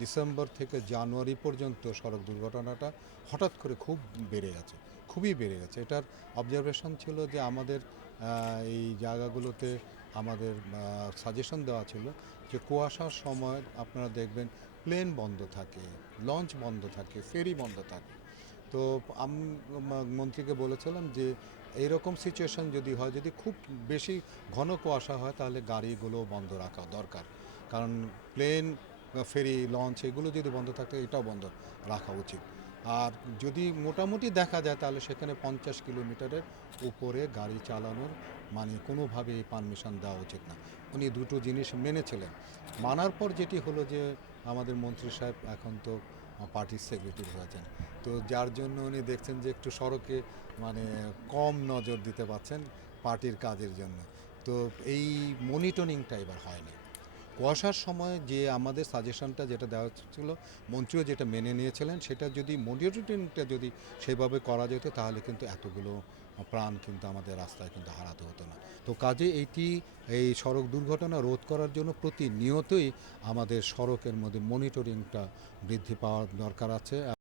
December থেকে জানুয়ারি পর্যন্ত সড়ক দুর্ঘটনাটা হঠাৎ করে খুব বেড়ে গেছে, খুবই বেড়ে গেছে। এটার অবজারভেশন ছিল যে আমাদের এই জায়গাগুলোতে আমাদের সাজেশন দেওয়া ছিল যে কুয়াশার সময় আপনারা দেখবেন প্লেন বন্ধ থাকে লঞ্চ বন্ধ থাকে ফেরি বন্ধ থাকে। তো আমি মন্ত্রীকে বলেছিলাম যে এইরকম সিচুয়েশন যদি হয়, যদি খুব বেশি ঘন কুয়াশা হয়, তাহলে গাড়িগুলো বন্ধ রাখা দরকার। কারণ প্লেন ফেরি লঞ্চ এগুলো যদি বন্ধ থাকে, এটাও বন্ধ রাখা উচিত। আর যদি মোটামুটি দেখা যায়, তাহলে সেখানে পঞ্চাশ কিলোমিটারের উপরে গাড়ি চালানোর মানে কোনোভাবেই পারমিশন দেওয়া উচিত না। উনি দুটো জিনিস মেনেছিলেন। মানার পর যেটি হলো যে, আমাদের মন্ত্রী সাহেব এখন তো পার্টির সেক্রেটারি হয়েছেন তো যার জন্য উনি দেখছেন যে, একটু সড়কে মানে কম নজর দিতে পারছেন পার্টির কাজের জন্য। তো এই মনিটরিংটা এবার হয়নি। কুয়াশার সময় যে আমাদের সাজেশনটা যেটা দেওয়া ছিল মন্ত্রীও যেটা মেনে নিয়েছিলেন, সেটা যদি মনিটরিংটা যদি সেভাবে করা যেত, তাহলে কিন্তু এতগুলো প্রাণ কিন্তু আমাদের রাস্তায় কিন্তু হারাতে হতো না। তো কাজে এইটি এই সড়ক দুর্ঘটনা রোধ করার জন্য প্রতিনিয়তই আমাদের সড়কের মধ্যে মনিটরিংটা বৃদ্ধি পাওয়ার দরকার আছে।